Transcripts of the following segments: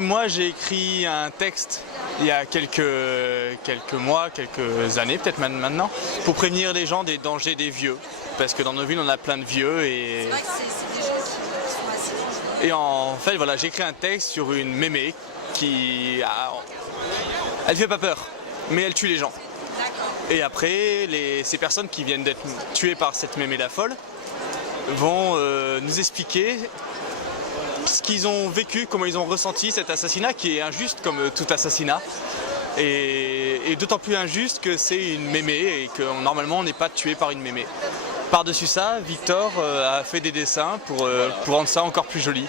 Moi j'ai écrit un texte il y a quelques mois, quelques années peut-être maintenant, pour prévenir les gens des dangers des vieux. Parce que dans nos villes on a plein de vieux et... C'est vrai que c'est des gens qui sont assez dangereux. Et en fait voilà, j'ai écrit un texte sur une mémé qui... Elle fait pas peur, mais elle tue les gens. D'accord. Et après, ces personnes qui viennent d'être tuées par cette mémé la folle vont nous expliquer ce qu'ils ont vécu, comment ils ont ressenti cet assassinat qui est injuste comme tout assassinat. Et d'autant plus injuste que c'est une mémé et que normalement on n'est pas tué par une mémé. Par-dessus ça, Victor a fait des dessins pour rendre ça encore plus joli.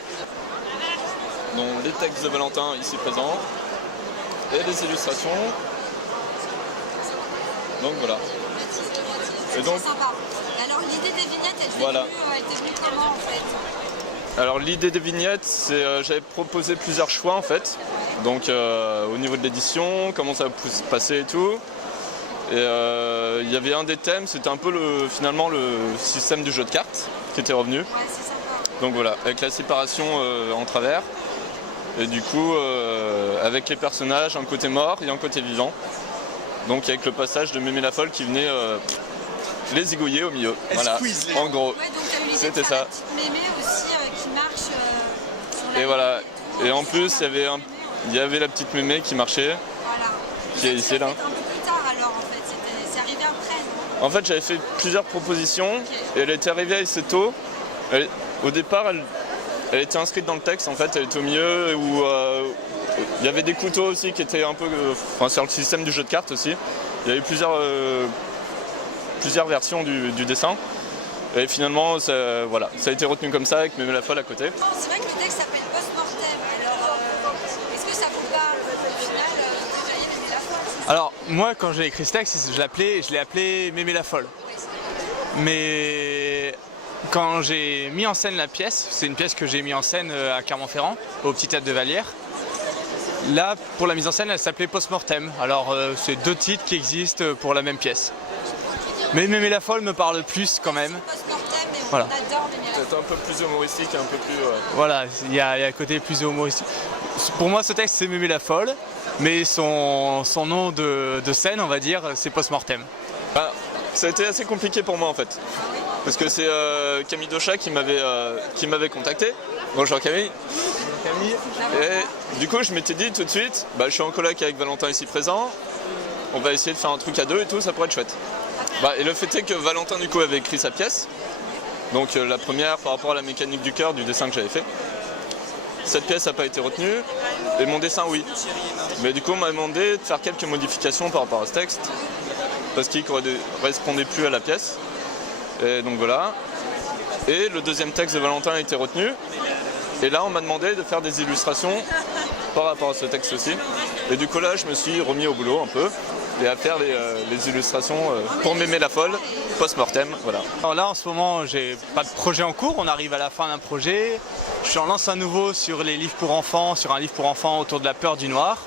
Donc les textes de Valentin ici présents et des illustrations. Donc voilà. C'est Et donc, sympa. Alors l'idée des vignettes, elle Voilà. était venue comment en fait? Alors l'idée des vignettes, c'est j'avais proposé plusieurs choix en fait. Donc au niveau de l'édition, comment ça peut se passer et tout. Et il y avait un des thèmes, c'était un peu finalement le système du jeu de cartes qui était revenu. Ouais, c'est sympa. Donc voilà, avec la séparation en travers. Et du coup, avec les personnages, un côté mort et un côté vivant. Donc avec le passage de Mémé la folle qui venait les zigouiller au milieu. Voilà, en gros. Ouais, donc t'as eu l'idée de C'était faire ça. la petite mémé aussi qui marche sur la Et voilà. tout, Et en sur plus, la il y avait la petite mémé qui marchait, Voilà. qui est Ça, ici tu l'as là. fait un peu plus tard alors en fait, c'est arrivé après, non? En fait, j'avais fait plusieurs propositions et elle était arrivée assez tôt. Au départ, elle était inscrite dans le texte, en fait, elle était au milieu où il y avait des couteaux aussi qui étaient un peu sur le système du jeu de cartes aussi. Il y avait plusieurs versions du dessin. Et finalement, voilà, ça a été retenu comme ça avec Mémé la folle à côté. C'est vrai que le texte s'appelle Post-Mortem, alors est-ce que ça vous parle au final détailler Mémé la folle? Alors moi quand j'ai écrit ce texte, je l'ai appelé Mémé la folle. Mais quand j'ai mis en scène la pièce, c'est une pièce que j'ai mis en scène à Clermont-Ferrand, au Petit Théâtre de Vallière. Là, pour la mise en scène, elle s'appelait Post-Mortem. Alors c'est deux titres qui existent pour la même pièce. Mais Mémé la folle me parle plus quand même. Post-Mortem, mais Voilà. on adore Mémé la folle. Peut-être un peu plus humoristique et un peu plus... Voilà, il y a un côté plus humoristique. Pour moi, ce texte, c'est Mémé la folle, mais son nom de scène, on va dire, c'est Post-Mortem. Ah, ça a été assez compliqué pour moi en fait. Parce que c'est Camille Dochat qui m'avait contacté. Bonjour Camille. Et du coup je m'étais dit tout de suite, je suis en coloc avec Valentin ici présent, on va essayer de faire un truc à deux et tout, ça pourrait être chouette. Et le fait est que Valentin du coup avait écrit sa pièce, donc la première par rapport à la mécanique du cœur du dessin que j'avais fait. Cette pièce n'a pas été retenue, et mon dessin oui. Mais du coup on m'a demandé de faire quelques modifications par rapport à ce texte, parce qu'il ne correspondait plus à la pièce. Et donc voilà. Et le deuxième texte de Valentin a été retenu. Et là, on m'a demandé de faire des illustrations par rapport à ce texte aussi. Et du coup, là, je me suis remis au boulot un peu et à faire les illustrations pour Mémé la folle, Post-Mortem. Voilà. Alors là, en ce moment, j'ai pas de projet en cours. On arrive à la fin d'un projet. Je lance un nouveau sur les livres pour enfants, sur un livre pour enfants autour de la peur du noir.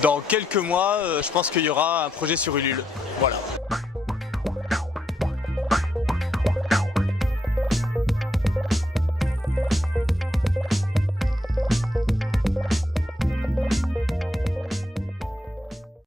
Dans quelques mois, je pense qu'il y aura un projet sur Ulule. Voilà.